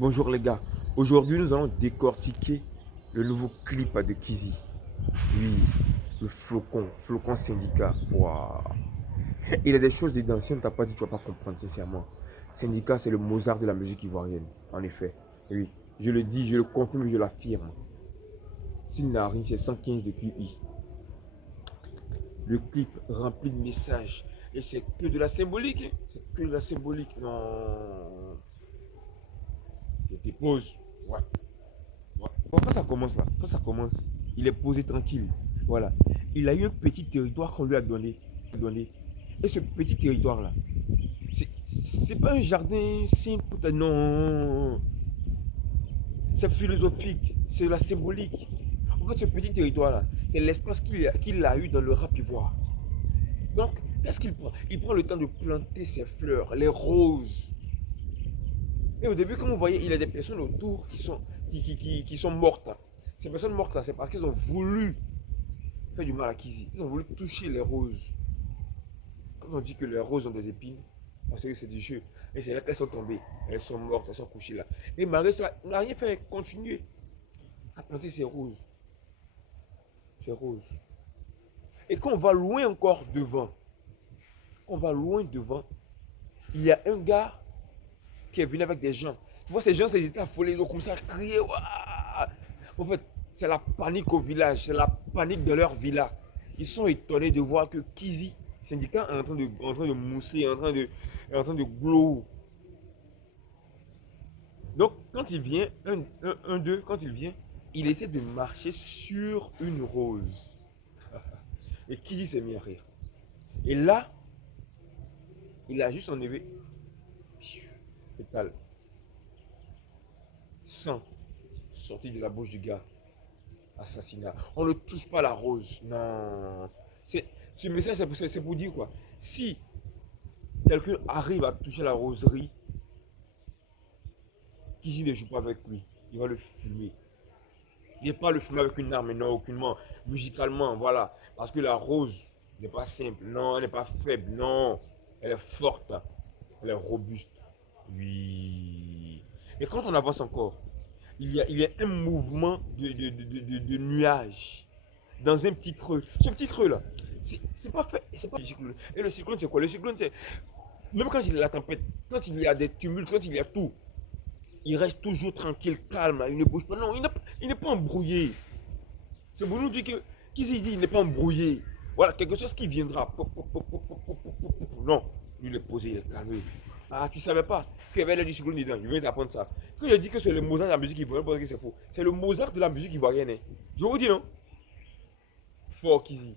Bonjour les gars, aujourd'hui nous allons décortiquer le nouveau clip de Kizzy. Oui, le flocon syndicat. Waouh. Il y a des choses dedans, si on ne t'a pas dit, tu ne vas pas comprendre sincèrement. Syndicat, c'est le Mozart de la musique ivoirienne, en effet. Oui, je le dis, je le confirme, je l'affirme. S'il n'a rien, c'est 115 de QI. Le clip rempli de messages. Et c'est que de la symbolique, hein. C'est que de la symbolique. Non. Je dépose. Ouais. Ouais. Bon, quand ça commence là, quand ça commence, il est posé tranquille. Voilà. Il a eu un petit territoire qu'on lui a donné. Et ce petit territoire là, c'est pas un jardin simple, non. C'est philosophique, c'est la symbolique. En fait, ce petit territoire là, c'est l'espace qu'il a eu dans le rap ivoire. Donc, qu'est-ce qu'il prend? Il prend le temps de planter ses fleurs, les roses. Et au début, comme vous voyez, il y a des personnes autour qui sont mortes. Ces personnes mortes là, c'est parce qu'elles ont voulu faire du mal à Kizzy. Ils ont voulu toucher les roses. Quand on dit que les roses ont des épines, parce que c'est du jeu. Et c'est là qu'elles sont tombées. Elles sont mortes, elles sont couchées là. Et Marie n'a rien fait, continuer à planter ses roses. Ces roses. Et quand on va loin encore devant, quand on va loin devant, il y a un gars qui est venu avec des gens. Tu vois, ces gens, ils étaient affolés, ils ont commencé à crier. Ouah. En fait, c'est la panique au village, c'est la panique de leur villa. Ils sont étonnés de voir que Kizzy, syndicat, est en train de mousser, en train de glow. Donc, quand il vient, deux, quand il vient, il essaie de marcher sur une rose. Et Kizzy s'est mis à rire. Et là, il a juste enlevé pétale, sang sorti de la bouche du gars. Assassinat. On ne touche pas la rose. Non. Ce message, c'est pour dire quoi? Si quelqu'un arrive à toucher la roserie, qui ne joue pas avec lui, il va le fumer. Il ne va pas le fumer avec une arme, non, aucunement. Musicalement, voilà. Parce que la rose n'est pas simple. Non, elle n'est pas faible. Non. Elle est forte. Elle est robuste. Oui. Et quand on avance encore, il y a un mouvement de nuages dans un petit creux. Ce petit creux là, c'est pas fait, c'est pas le cyclone. Et le cyclone, c'est quoi? Le cyclone, c'est même quand il y a la tempête, quand il y a des tumultes, quand il y a tout, il reste toujours tranquille, calme, il ne bouge pas. Non, il n'est pas embrouillé. C'est pour nous dire que, qui s'est dit, il n'est pas embrouillé. Voilà, quelque chose qui viendra. Non, lui, il est posé, il est calmé. Ah, tu savais pas qu'il y avait l'air du cyclone dedans. Je viens d'apprendre ça. Quand je dis que c'est le Mozart de la musique ivoirienne, parce que c'est faux. C'est le Mozart de la musique ivoirienne. Hein. Je vous dis non. Fort Kizzy.